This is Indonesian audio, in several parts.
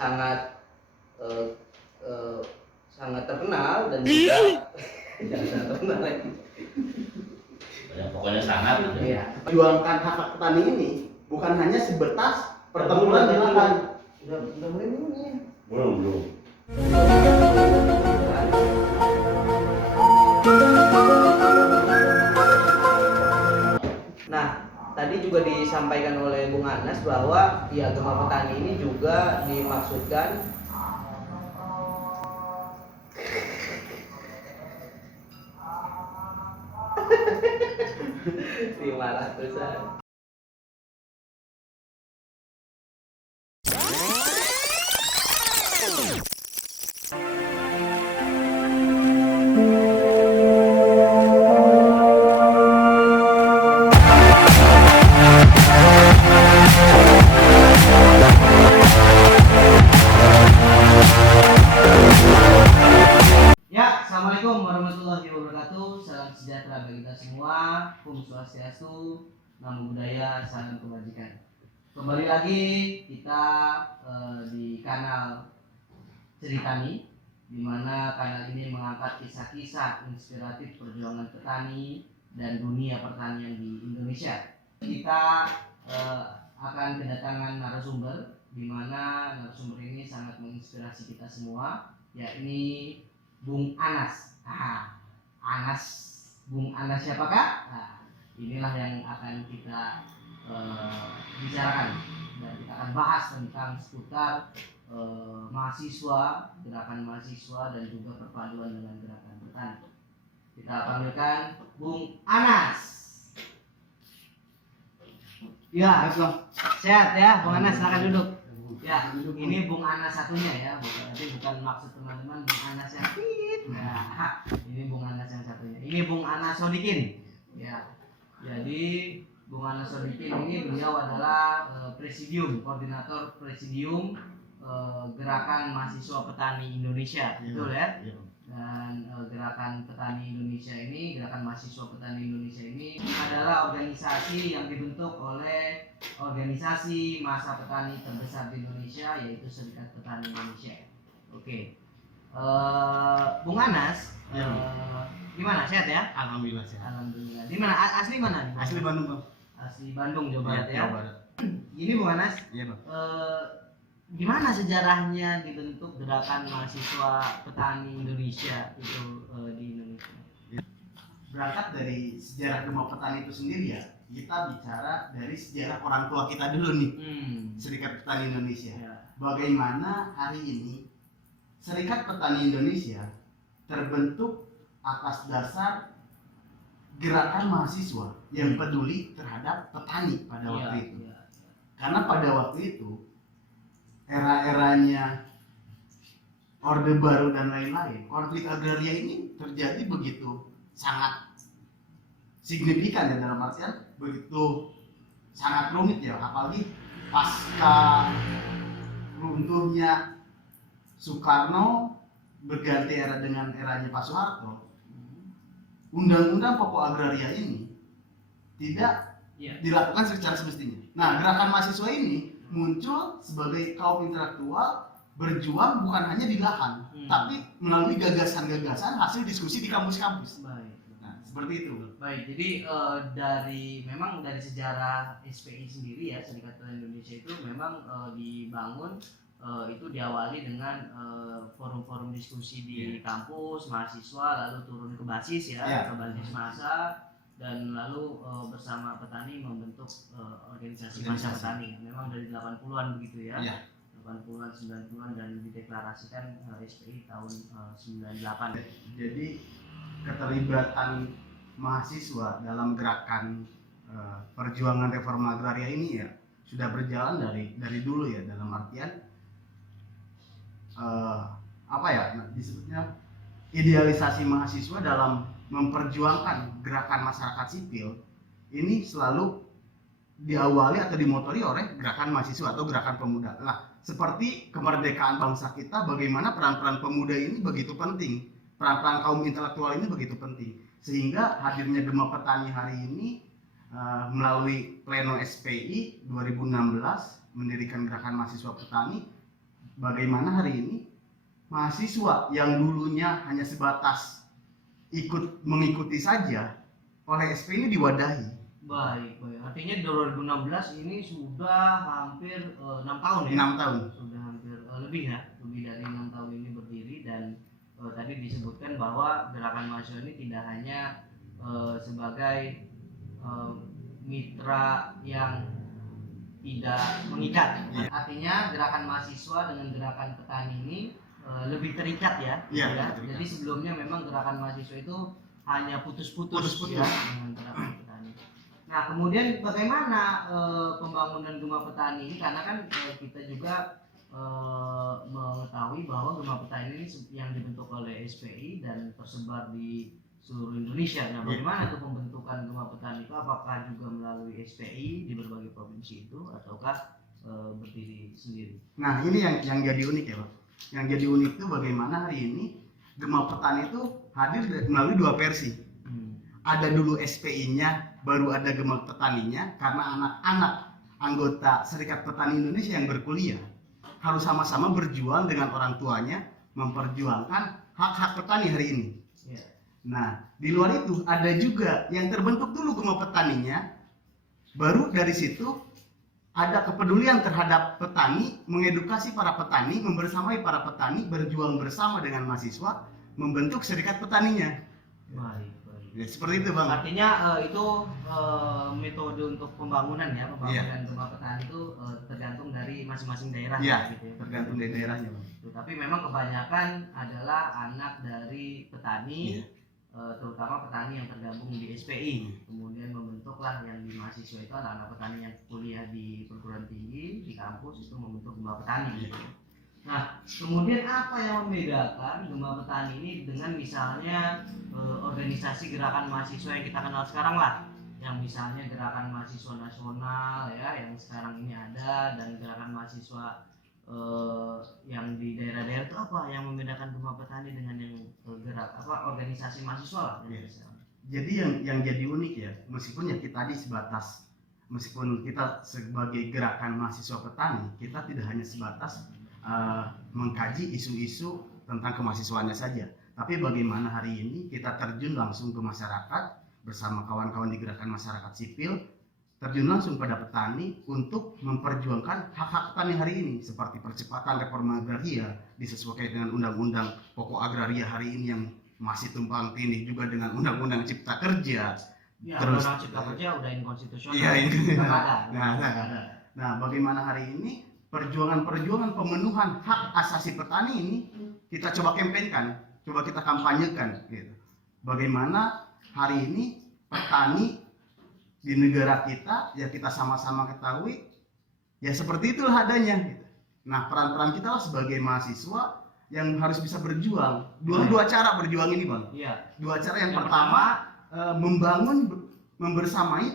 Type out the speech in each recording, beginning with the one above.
sangat eh, eh, sangat terkenal dan juga jangan terkenal lagi. Ya, pokoknya sangat gitu. Iya. Perjuangkan hak hak petani ini bukan hanya sebatas pertempuran di lahan. Udah mulai belum ya? Belum. Nah, tadi juga disampaikan oleh Bung Anas bahwa ya Gema Petani ini juga dimaksudkan dimarah terusan. Ya, assalamualaikum warahmatullahi wabarakatuh. Salam sejahtera bagi kita semua. Om Swastiastu, Namo Buddhaya, salam kebajikan. Kembali lagi kita di kanal Ceritani, di mana kanal ini mengangkat kisah-kisah inspiratif perjuangan petani dan dunia pertanian di Indonesia. Kita akan kedatangan narasumber, di mana narasumber ini sangat menginspirasi kita semua, yakni Bung Anas. Bung Anas siapakah? Nah, inilah yang akan kita bicarakan, dan kita akan bahas tentang seputar mahasiswa, gerakan mahasiswa, dan juga perpaduan dengan gerakan petani. Kita panggilkan Bung Anas. Ya, sehat ya, Bung Anas, silakan duduk. Ya, ini Bung Anas satunya ya, bukan maksud teman-teman Bung Anas yang fit. Nah, ini Bung Anas yang satunya. Ini Bung Anas Sodikin. Ya, jadi Bung Anas Sodikin ini beliau adalah koordinator presidium gerakan mahasiswa petani Indonesia, betul ya? Dan gerakan petani Indonesia ini, gerakan mahasiswa petani Indonesia ini adalah organisasi yang dibentuk oleh organisasi massa petani terbesar di Indonesia, yaitu Serikat Petani Indonesia. Oke. Bung Anas, gimana, sehat ya? Alhamdulillah sehat. Alhamdulillah. Di mana? Asli mana nih? Asli Bandung, Bang. Asli Bandung, Jawa Barat ya. Jawa Barat. Gini Bung Anas, Iya, Bang. gimana sejarahnya dibentuk gerakan mahasiswa petani Indonesia itu di Indonesia? Berangkat dari sejarah Gema Petani itu sendiri ya, kita bicara dari sejarah orang tua kita dulu nih, Serikat Petani Indonesia. Ya. Bagaimana hari ini Serikat Petani Indonesia terbentuk atas dasar gerakan mahasiswa yang peduli terhadap petani pada waktu itu. Ya. Karena pada waktu itu era-eranya Orde Baru dan lain-lain, konflik agraria ini terjadi begitu sangat signifikan ya, dalam artian begitu sangat rumit ya, apalagi pasca runtuhnya Soekarno berganti era dengan eranya Pak Soeharto. Undang-undang pokok agraria ini tidak dilakukan secara semestinya. Nah, gerakan mahasiswa ini muncul sebagai kaum intelektual berjuang bukan hanya di lahan, tapi melalui gagasan-gagasan hasil diskusi di kampus-kampus. Baik. Nah, seperti itu. Baik, jadi dari sejarah SPI sendiri ya, Serikat Petani Indonesia itu memang dibangun itu diawali dengan forum-forum diskusi di kampus, mahasiswa, lalu turun ke basis ke basis massa, dan lalu bersama petani membentuk organisasi massa petani. Memang dari 80-an begitu ya. 80-an, 90-an, dan dideklarasikan SPI tahun 98. Jadi keterlibatan mahasiswa dalam gerakan perjuangan reforma agraria ini ya sudah berjalan dari dulu ya, dalam artian disebutnya idealisasi mahasiswa dalam memperjuangkan gerakan masyarakat sipil ini selalu diawali atau dimotori oleh gerakan mahasiswa atau gerakan pemuda. Nah, seperti kemerdekaan bangsa kita, bagaimana peran-peran pemuda ini begitu penting, peran-peran kaum intelektual ini begitu penting, sehingga hadirnya Gema Petani hari ini melalui Pleno SPI 2016 mendirikan gerakan mahasiswa petani bagaimana hari ini mahasiswa yang dulunya hanya sebatas mengikuti saja oleh SP ini diwadahi. Baik. Artinya 2016 ini sudah hampir 6 tahun ya? 6 tahun. Sudah hampir lebih ya, lebih dari 6 tahun ini berdiri. Dan tadi disebutkan bahwa gerakan mahasiswa ini tidak hanya sebagai mitra yang tidak mengikat. Artinya gerakan mahasiswa dengan gerakan petani ini lebih terikat ya, Iya, ya. terikat. Jadi sebelumnya memang gerakan mahasiswa itu hanya putus-putus ya, dengan gerakan petani. Nah, kemudian bagaimana pembangunan Gema Petani ini, karena kan kita juga mengetahui bahwa Gema Petani ini yang dibentuk oleh SPI dan tersebar di seluruh Indonesia. Nah, bagaimana tuh pembentukan Gema Petani itu? Apakah juga melalui SPI di berbagai provinsi itu, ataukah berdiri sendiri? Nah, ini yang jadi unik ya, Pak. Yang jadi unik itu bagaimana hari ini Gema Petani itu hadir melalui 2 versi. Ada dulu SPI-nya, baru ada Gema Petaninya, karena anak-anak anggota Serikat Petani Indonesia yang berkuliah harus sama-sama berjuang dengan orang tuanya memperjuangkan hak-hak petani hari ini. Ya. Nah, di luar itu ada juga yang terbentuk dulu Gema Petaninya, baru dari situ ada kepedulian terhadap petani, mengedukasi para petani, membersamai para petani, berjuang bersama dengan mahasiswa, membentuk serikat petaninya. Baik. Ya, seperti itu, Bang. Artinya itu metode untuk pembangunan ya, pembangunan Gema Petani itu tergantung dari masing-masing daerah Iya, gitu ya. tergantung dari daerahnya, Bang. Tapi memang kebanyakan adalah anak dari petani, terutama petani yang tergabung di SPI. Kemudian membentuklah yang di mahasiswa itu anak-anak petani yang kuliah di perguruan tinggi, di kampus itu membentuk Gema Petani. Gitu. Nah, kemudian apa yang membedakan Gema Petani ini dengan misalnya organisasi gerakan mahasiswa yang kita kenal sekarang lah, yang misalnya gerakan mahasiswa nasional ya, yang sekarang ini ada, dan gerakan mahasiswa yang di daerah-daerah itu apa yang membedakan Gema Petani dengan yang organisasi mahasiswa lah? Jadi yang jadi unik ya, meskipun kita sebagai gerakan mahasiswa petani, kita tidak hanya sebatas mengkaji isu-isu tentang kemahasiswaannya saja, tapi bagaimana hari ini kita terjun langsung ke masyarakat bersama kawan-kawan di gerakan masyarakat sipil, terjun langsung pada petani untuk memperjuangkan hak-hak petani hari ini, seperti percepatan reforma agraria disesuaikan dengan undang-undang pokok agraria hari ini yang masih tumpang tindih juga dengan undang-undang cipta kerja. Ya, Terus undang cipta kerja udah inkonstitusional. Iya, ada. Nah, bagaimana hari ini perjuangan pemenuhan hak asasi petani ini kita coba kampanyekan, coba kita kampanyekan gitu. Bagaimana hari ini petani di negara kita ya kita sama-sama ketahui ya seperti itulah adanya gitu. Nah, peran-peran kita lah sebagai mahasiswa yang harus bisa berjuang. Dua cara berjuang ini, Bang. Iya. 2 cara. Yang pertama membersamai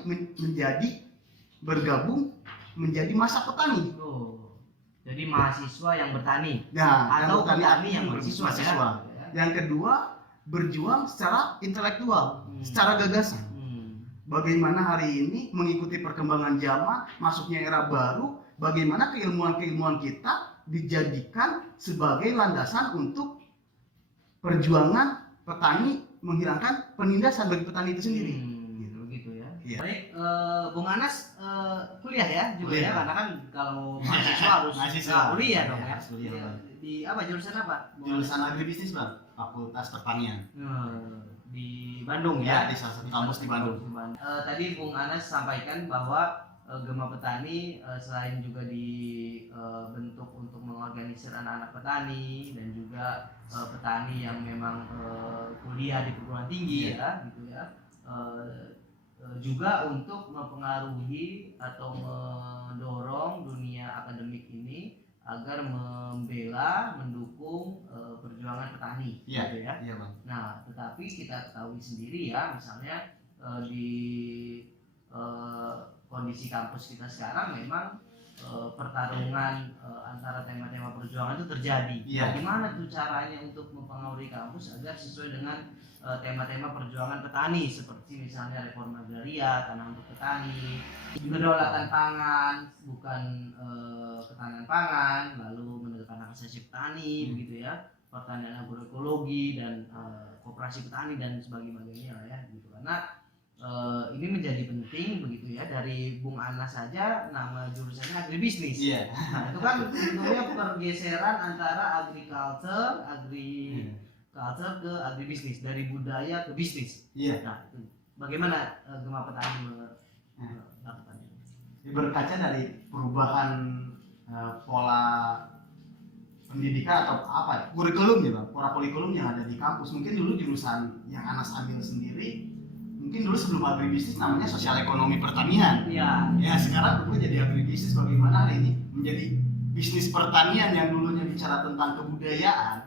bergabung menjadi masa petani. Jadi mahasiswa yang bertani, Nah, atau petani yang mahasiswa. Ya? Yang kedua, berjuang secara intelektual, secara gagasan. Bagaimana hari ini mengikuti perkembangan zaman, masuknya era baru, bagaimana keilmuan-keilmuan kita dijadikan sebagai landasan untuk perjuangan petani menghilangkan penindasan bagi petani itu sendiri. Begitu ya. Iya. Baik, Bung Anas kuliah ya juga Kuliah. ya, karena kan kalau mahasiswa harus kuliah dong ya. Kuliah, Bang. Di apa jurusan apa? Jurusan agribisnis, Bang. Fakultas Pertanian. Di Bandung Ya, ya. di salah satu kampus di Bandung. Tadi Bung Anas sampaikan bahwa Gema Petani selain juga dibentuk untuk mengorganisir anak-anak petani dan juga petani yang memang kuliah di perguruan tinggi ya, gitu ya, juga untuk mempengaruhi atau mendorong dunia akademik ini agar membela, mendukung perjuangan petani, gitu ya. Iya, Bang. Nah, tetapi kita ketahui sendiri ya, misalnya di kondisi kampus kita sekarang memang pertarungan antara tema-tema perjuangan itu terjadi. Iya. Gimana tuh caranya untuk mempengaruhi kampus agar sesuai dengan tema-tema perjuangan petani, seperti misalnya reforma agraria, tanah untuk petani, kedaulatan pangan, bukan ketahanan pangan, lalu menegakkan asosiasi petani begitu ya, pertanian agroekologi dan koperasi petani dan sebagainya lah ya gitu. Karena ini menjadi penting begitu ya, dari Bung Anas saja nama jurusannya agribisnis. Iya. Nah, itu kan sebetulnya pergeseran antara agriculture ke agribisnis, dari budaya ke bisnis. Iya. Nah, itu bagaimana Gema Petani melakukannya? Berkaca dari perubahan pola pendidikan atau apa ya, kurikulum ya bang, pola kurikulum yang ada di kampus. Mungkin dulu jurusan yang Anas ambil sendiri, mungkin dulu sebelum agribisnis namanya sosial ekonomi pertanian. Iya. Ya sekarang berubah jadi agribisnis. Bagaimana hari ini menjadi bisnis pertanian yang dulunya bicara tentang kebudayaan,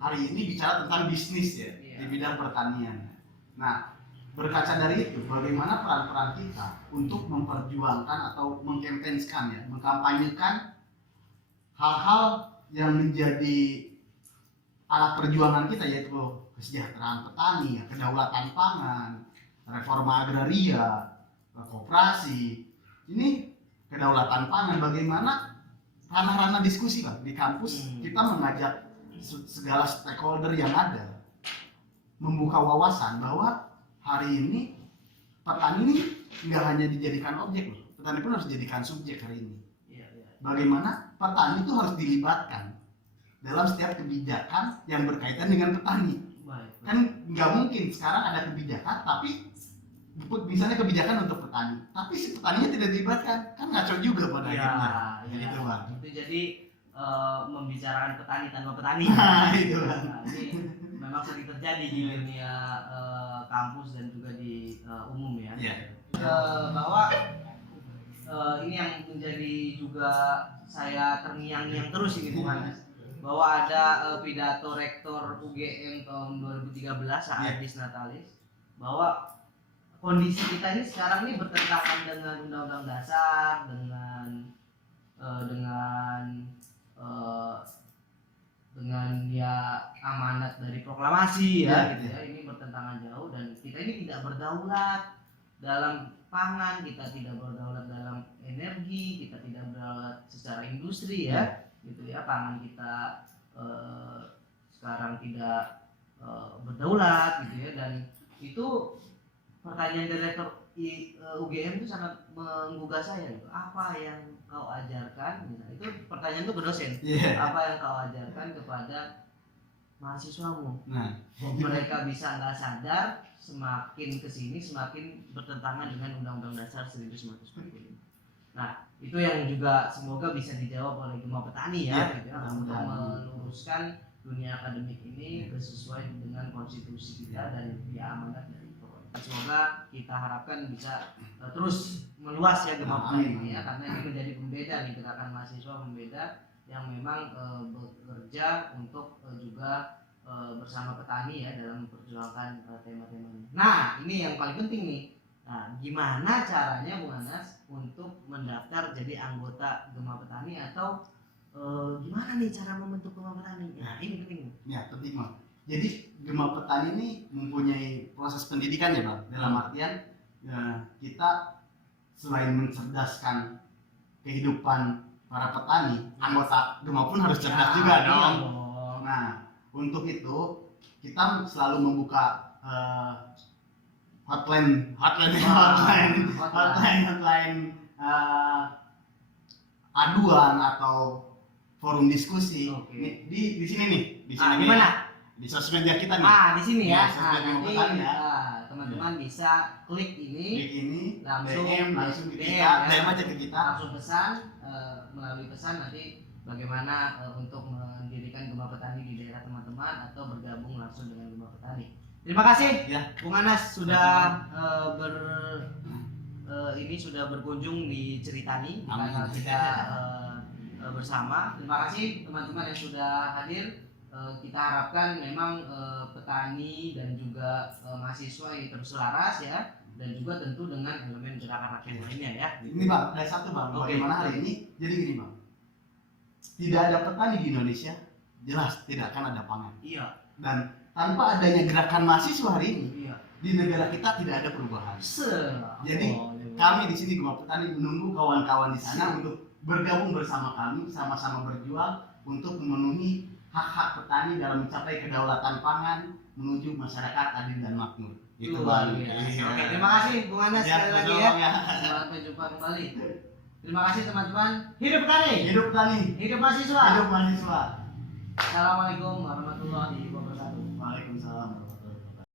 hari ini bicara tentang bisnis ya, Iya. di bidang pertanian. Nah, berkaca dari itu, bagaimana peran-peran kita untuk memperjuangkan atau mengkampanyekan ya, mengkampanyekan hal-hal yang menjadi alat perjuangan kita, yaitu kesejahteraan petani, ya, kedaulatan pangan, reforma agraria, koperasi. Ini kedaulatan pangan, bagaimana ranah-ranah diskusi bang di kampus. Kita mengajak segala stakeholder yang ada membuka wawasan bahwa hari ini petani ini nggak hanya dijadikan objek loh, petani pun harus dijadikan subjek hari ini. Bagaimana petani itu harus dilibatkan dalam setiap kebijakan yang berkaitan dengan petani. Kan nggak mungkin sekarang ada kebijakan tapi misalnya kebijakan untuk petani, tapi si petaninya tidak dilibatkan, kan ngaco juga pada akhirnya. Gitu bang. Itu jadi membicarakan petani tanpa petani. Nah, itu bang. Nah, ini memang sering terjadi di dunia kampus dan juga di umum ya. Iya. Bahwa ini yang menjadi juga saya terngiang-ngiang terus ini Bung Anas, bahwa ada pidato rektor UGM tahun 2013 saat Disnatalis, bahwa kondisi kita ini sekarang ini bertentangan dengan Undang-Undang Dasar, dengan ya amanat dari proklamasi ya gitu ya. Ini bertentangan jauh dan kita ini tidak berdaulat dalam pangan, kita tidak berdaulat dalam energi, kita tidak berdaulat secara industri ya gitu ya. Pangan kita sekarang tidak berdaulat gitu ya, dan itu pertanyaan direktur UGM itu sangat menggugah saya gitu. Apa yang kau ajarkan? Nah, itu pertanyaan itu ke dosen. Apa yang kau ajarkan kepada mahasiswamu? Nah, Mereka bisa nggak sadar, semakin kesini semakin bertentangan dengan Undang-Undang Dasar 1945. Nah, itu yang juga semoga bisa dijawab oleh Gema Petani ya, gitu ya, untuk meluruskan dunia akademik ini sesuai dengan konstitusi kita dan ya amanat dari Polri. Semoga kita harapkan bisa terus meluas ya Gema Petani ini ya, karena ini menjadi pembeda nih, gerakan mahasiswa pembeda yang memang bekerja untuk juga bersama petani ya dalam memperjuangkan tema-tema ini. Nah, ini yang paling penting nih. Nah, gimana caranya Bung Anas untuk mendaftar jadi anggota Gema Petani, atau gimana nih cara membentuk Gema Petani? Nah, ini penting. Ya, penting bang. Jadi Gema Petani ini mempunyai proses pendidikan ya bang. Dalam artian kita selain mencerdaskan kehidupan para petani, anggota Gema pun harus cerdas juga dong. Nah, untuk itu kita selalu membuka hotline aduan atau forum diskusi. Di sini nih, di sini di mana? Di sosial media kita nih. Di sini ya. Nanti teman-teman bisa klik ini, langsung langsung ke kita, DM aja ke kita, langsung pesan, melalui pesan nanti bagaimana untuk mendirikan Gema Petani di daerah teman-teman atau bergabung langsung dengan Gema Petani. Terima kasih ya. Bung Anas sudah sudah berkunjung di Ceritani di kanal kita bersama. Terima kasih teman-teman yang sudah hadir. Kita harapkan memang petani dan juga mahasiswa yang terselaras ya, dan juga tentu dengan elemen gerakan rakyat lainnya ya. Ini bang, ada satu bang, bagaimana hari ini? Jadi gini bang, tidak ada petani di Indonesia, jelas tidak akan ada pangan. Iya. Dan tanpa adanya gerakan mahasiswa hari ini, Iya. di negara kita tidak ada perubahan. Jadi kami di sini Gema Petani menunggu kawan-kawan di sana untuk bergabung bersama kami, sama-sama berjuang untuk memenuhi hak-hak petani dalam mencapai kedaulatan pangan menuju masyarakat adil dan makmur. Itu Luar Bang. biasa. Iya. Oke, terima kasih Bung Anas Ya, sekali lagi sama-sama, ya. ya. Sampai jumpa kembali. Terima kasih teman-teman. Hidup petani. Hidup petani, Hidup mahasiswa. hidup mahasiswa. Assalamualaikum warahmatullahi wabarakatuh. Waalaikumsalam.